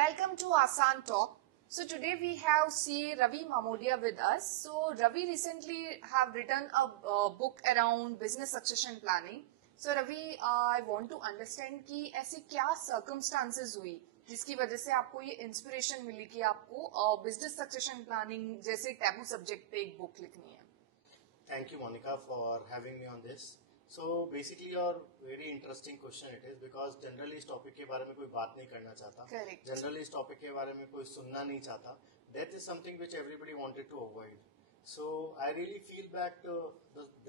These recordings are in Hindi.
Welcome to Asan Talk. So today we have C. Ravi Mamodia with us. So Ravi recently have written a book around business succession planning. So Ravi, I want to understand कि ऐसी क्या circumstances हुई जिसकी वजह से आपको ये inspiration मिली कि आपको business succession planning जैसे taboo subject पे एक book लिखनी है. Thank you, Monica, for having me on this. So basically, your very interesting question it is because generally इस topic के बारे में कोई बात नहीं करना चाहता. Correct. Generally इस topic के बारे में कोई सुनना नहीं चाहता. Death is something which everybody wanted to avoid. So I really feel that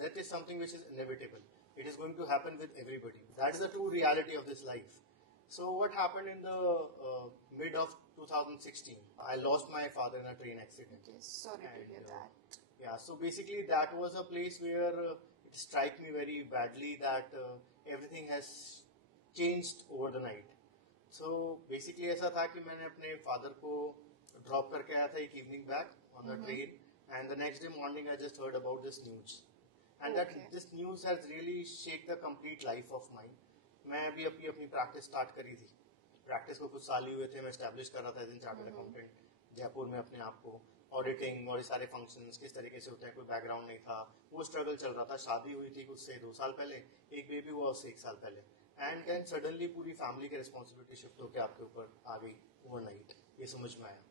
death is something which is inevitable. It is going to happen with everybody. That is the true reality of this life. So what happened in the mid of 2016? I lost my father in a train accident. Okay, sorry to hear that. Yeah, so basically that was a place where it struck me very badly that everything has changed over the night. So basically ऐसा था कि मैंने अपने father को drop करके आया था एक evening back on the train, and the next day morning I just heard about this news, and that this news has really shake the complete life of mine. मैं अभी अपनी practice start करी थी. Practice को कुछ साल ही हुए थे. मैं establish कर रहा था as a chartered accountant Jaipur में अपने आप को. ऑडिटिंग और ये सारे फंक्शंस किस तरीके से होते हैं, कोई बैकग्राउंड नहीं था, वो स्ट्रगल चल रहा था. शादी हुई थी कुछ से 2 साल पहले, एक बेबी हुआ उससे 1 साल पहले, एंड देन सडनली पूरी फैमिली की रिस्पॉन्सिबिलिटी शिफ्ट होकर आपके ऊपर आ गई ओवरनाइट. ये समझ में आया.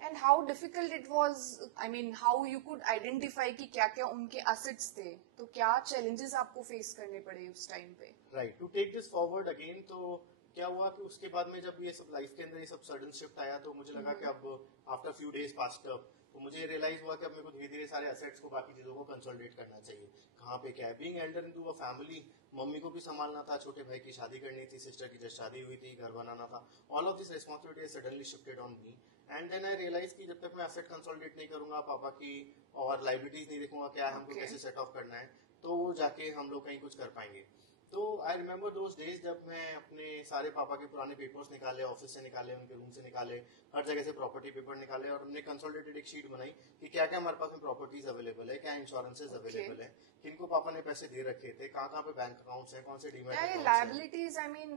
And how difficult it was, I mean, how you could identify कि क्या क्या उनके assets थे, तो क्या challenges आपको face करने पड़े उस time पे? Right, to take this forward again, तो क्या हुआ कि उसके बाद में जब ये सब लाइफ के अंदर ये सब सडन शिफ्ट आया तो मुझे लगा कि अब after few days past up तो मुझे रियलाइज हुआ कि अब मेरे को धीरे धीरे सारे एसेट्स को बाकी चीजों को कंसोलिडेट करना चाहिए. कहाँ पे क्या है, being Elder into a family, mummy को भी संभालना था, छोटे भाई की शादी करनी थी, सिस्टर की जस्ट शादी हुई थी, घर बनाना था. All of this responsibility suddenly shifted on me, and then I realise कि जब तक मैं एसेट कंसोलिडेट नहीं करूंगा, पापा की और लाइबिलिटीज नहीं देखूंगा, क्या हमको कैसे सेट ऑफ करना है, तो वो जाके हम लोग कहीं कुछ कर पाएंगे. तो आई रिमेम्बर दोज डेज जब मैं अपने सारे पापा के पुराने पेपर्स निकाले, ऑफिस से निकाले, उनके रूम से निकाले, हर जगह से प्रॉपर्टी पेपर निकाले, और हमने कंसोलिडेटेड एक शीट बनाई कि क्या क्या हमारे पास में प्रॉपर्टीज अवेलेबल है, क्या इंश्योरेंसेज अवेलेबल है, किनको पापा ने पैसे दे रखे थे, कहाँ पे बैंक अकाउंट्स हैं, कौन से डीमैट अकाउंट्स हैं. लायबिलिटीज, आई मीन,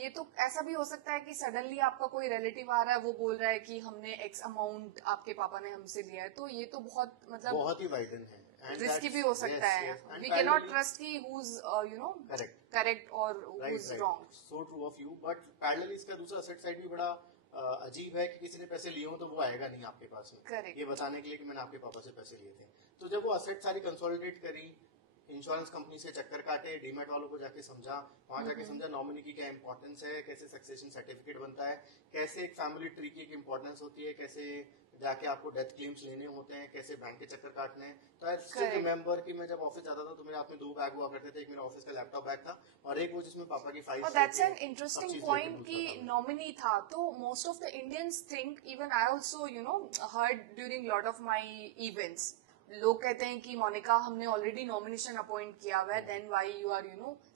ये तो ऐसा भी हो सकता है कि सडनली आपका कोई रिलेटिव आ रहा है, वो बोल रहा है कि हमने एक्स अमाउंट आपके पापा ने हमसे लिया है, तो ये तो बहुत मतलब बहुत ही वाइडन है, रिस्की भी हो सकता है. वी कैन नॉट ट्रस्ट की हुज करेक्ट और whose wrong. So true of you. But parallelly इसका दूसरा सेट साइड भी बड़ा अजीब है कि किसी ने पैसे लिए हो तो वो आएगा नहीं आपके पास में ये बताने के लिए कि मैंने आपके पापा से पैसे लिए थे. तो जब वो असेट सारी कंसोलिडेट करी, इंश्योरेंस कंपनी से चक्कर काटे, डीमैट वालों को जाके समझा, वहां जाके समझा नॉमिनी की क्या इंपॉर्टेंस है, कैसे सक्सेशन सर्टिफिकेट बनता है, कैसे एक फैमिली ट्री की एक इंपॉर्टेंस होती है, कैसे जाके आपको डेथ क्लेम्स लेने होते हैं, कैसे बैंक के चक्कर काटने हैं. तो आई स्टिल रिमेम्बर कि मैं जब ऑफिस जाता था तो मेरे हाथ में 2 बैग हुआ करते थे. एक मेरा ऑफिस का लैपटॉप बैग था और एक वो जिसमें पापा की file. That's an interesting point कि नॉमिनी था. तो most of the Indians think, even I also heard during lot of my events, लोग कहते हैं कि मोनिका हमने ऑलरेडी नॉमिनेशन अपॉइंट किया हुआ है, then why you are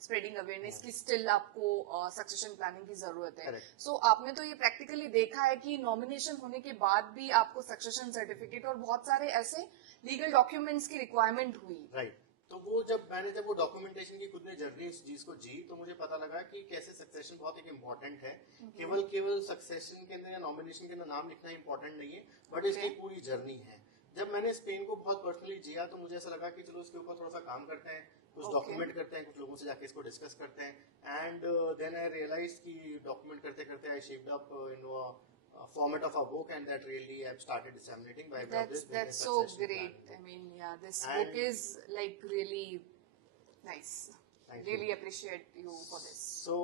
spreading awareness कि स्टिल आपको सक्सेशन प्लानिंग की जरूरत है. सो आपने तो ये प्रैक्टिकली देखा है कि नॉमिनेशन होने के बाद भी आपको सक्सेशन सर्टिफिकेट और बहुत सारे ऐसे लीगल डॉक्यूमेंट्स की रिक्वायरमेंट हुई. राइट. तो वो जब वो डॉक्यूमेंटेशन की खुद ने जर्नी इस चीज को जी, तो मुझे पता लगा कि कैसे सक्सेशन बहुत एक इम्पोर्टेंट है. केवल सक्सेशन के अंदर या नॉमिनेशन के अंदर नाम लिखना इम्पोर्टेंट नहीं है, बट इसकी पूरी जर्नी है. जब मैंने स्पेन को बहुत पर्सनली जिया तो मुझे ऐसा लगा कि चलो इसके ऊपर थोड़ा सा काम करते हैं, कुछ डॉक्यूमेंट करते हैं, कुछ लोगों से जाके इसको डिस्कस करते हैं. एंड देन आई रियलाइज कि डॉक्यूमेंट करते करते I shaped up format of a book, and that really I've started disseminating by that's so great. I mean, yeah, this book is like really nice. Really appreciate you for this. So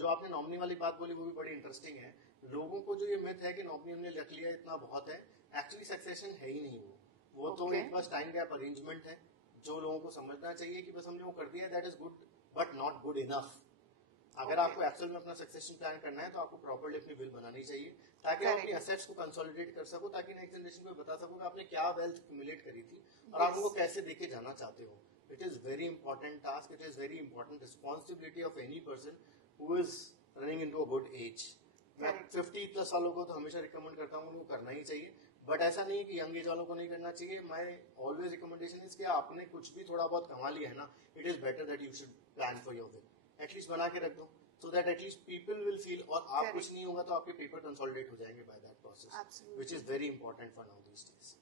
जो आपने नॉमिनी वाली बात बोली वो भी बड़ी इंटरेस्टिंग है. लोगों को जो ये मिथ है कि नॉमिनी हमने रख लिया इतना बहुत है, एक्चुअली सक्सेशन है ही नहीं. वो तो एक बस टाइम गैप अरेंजमेंट है जो लोगों को समझना चाहिए कि बस हमने वो कर दिया, that is good but not good enough. अगर आपको एक्चुअल में अपना सक्सेशन प्लान करना है तो आपको प्रॉपर्ली अपनी विल बनानी चाहिए ताकि आप अपनी एसेट्स को कंसोलिडेट कर सको, ताकि नेक्स्ट जनरेशन को बता सको कि आपने क्या वेल्थ एक्यूमुलेट करी थी और आप उनको कैसे देके जाना चाहते हो. It is very important task, it is very important responsibility of any person who is running into a good age. मैं 50+ वालों को तो हमेशा रिकमेंड करता हूँ उनको करना ही चाहिए, बट ऐसा नहीं कि यंग एज वालों को नहीं करना चाहिए. माय ऑलवेज रिकमेंडेशन इज कि आपने कुछ भी थोड़ा बहुत कमा लिया है ना, it is better that you should plan for your will. At least बना के रख दो. so that at least people will feel, और आप Correct. कुछ नहीं होगा तो आपके पेपर कंसोलिडेट हो जाएंगे by that process, Absolutely. which is very important for now these days.